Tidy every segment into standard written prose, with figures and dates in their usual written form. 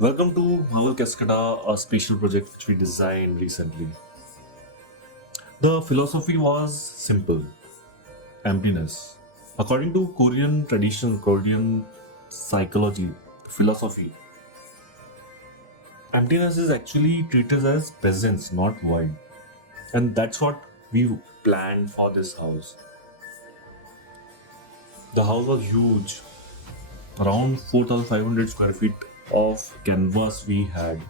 Welcome to Marvel Cascada, a special project which we designed recently. The philosophy was simple emptiness. According to Korean tradition, Korean psychology, philosophy, emptiness is actually treated as presence, not void. And that's what we planned for this house. The house was huge, around 4,500 square feet of canvas we had.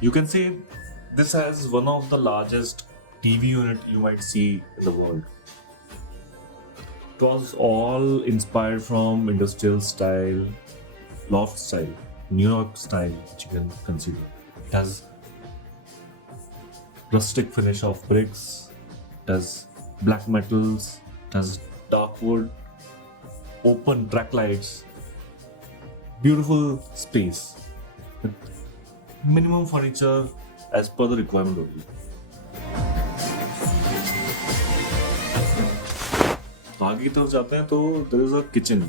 You can say this has one of the largest TV unit you might see in the world. It was all inspired from industrial style, loft style, New York style, which you can consider. It has rustic finish of bricks, it has black metals, it has dark wood, open track lights, beautiful space with minimum furniture as per the requirement only. आगे की तरफ जाते हैं तो there is a kitchen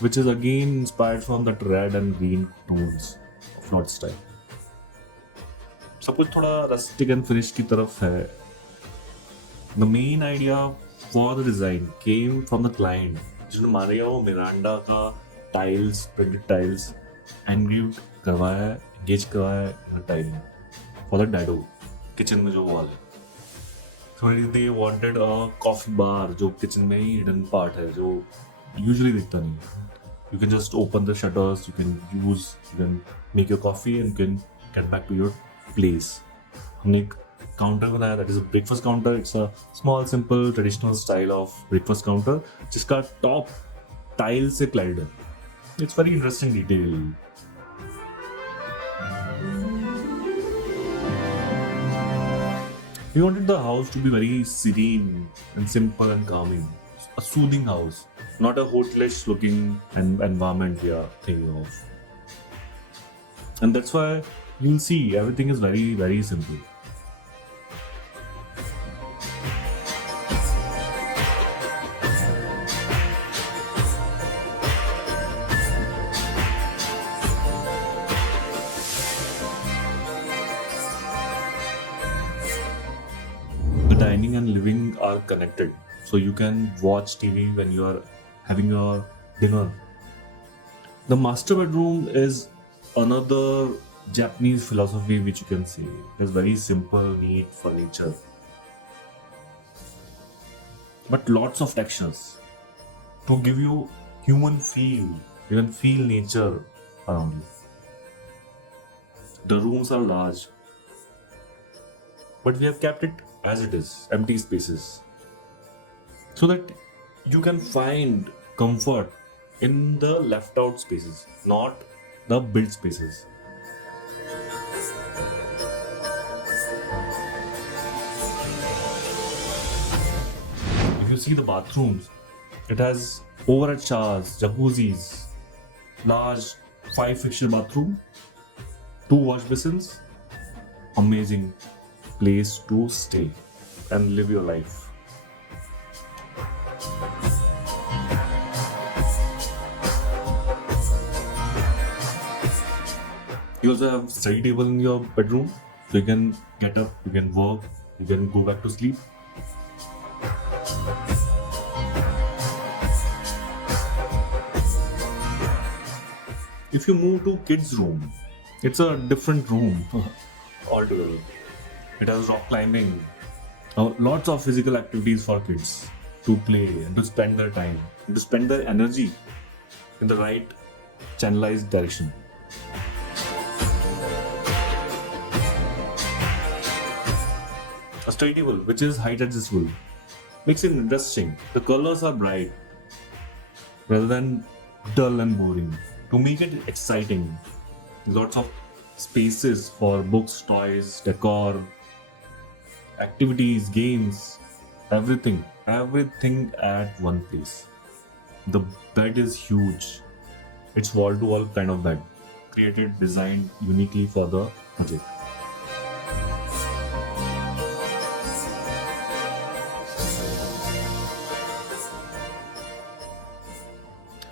which is again inspired from that red and green tones of lot style. सब कुछ थोड़ा rustic and finish की तरफ है. The main idea for the design came from the client जिन्होंने मारे वो मिरांडा का टाइल्स प्रिंटेड टाइल्स एनग्रीव्ड करवाया है एंगेज करवाया है tile for the dado kitchen में जो वाले So they wanted a coffee bar जो किचन में ही हिडन पार्ट है जो यूजुअली दिखता नहीं है. You can just open the shutters, you can make your coffee and you can get back to your place. हमने एक काउंटर बनाया that is a breakfast counter. It's a small simple traditional style of breakfast counter जिसका top tile से clad है. It's very interesting detail. We wanted the house to be very serene and simple and calming. A soothing house, not a hotelish looking environment we are thinking of. And that's why you'll see everything is very, very simple. The dining and living are connected, so you can watch TV when you are having your dinner. The master bedroom is another Japanese philosophy which you can see. It has very simple, neat furniture, but lots of textures to give you human feel. You can feel nature around you. The rooms are large, but we have kept it as it is, empty spaces, so that you can find comfort in the left out spaces, not the built spaces. If you see the bathrooms, it has overhead showers, jacuzzis, large 5 fixture bathroom, 2 wash basins, amazing place to stay and live your life. You also have study table in your bedroom, so you can get up, you can work, you can go back to sleep. If you move to kids' room, it's a different room altogether. It has rock climbing, lots of physical activities for kids to play and to spend their time, and to spend their energy in the right channelized direction. A study table, which is height adjustable, makes it interesting. The colors are bright rather than dull and boring. To make it exciting, lots of spaces for books, toys, decor, activities, games, everything at one place. The bed is huge. It's wall to wall kind of bed, created, designed uniquely for the project.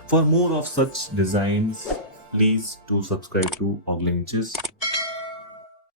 For more of such designs, Please do subscribe to Ogling Inches.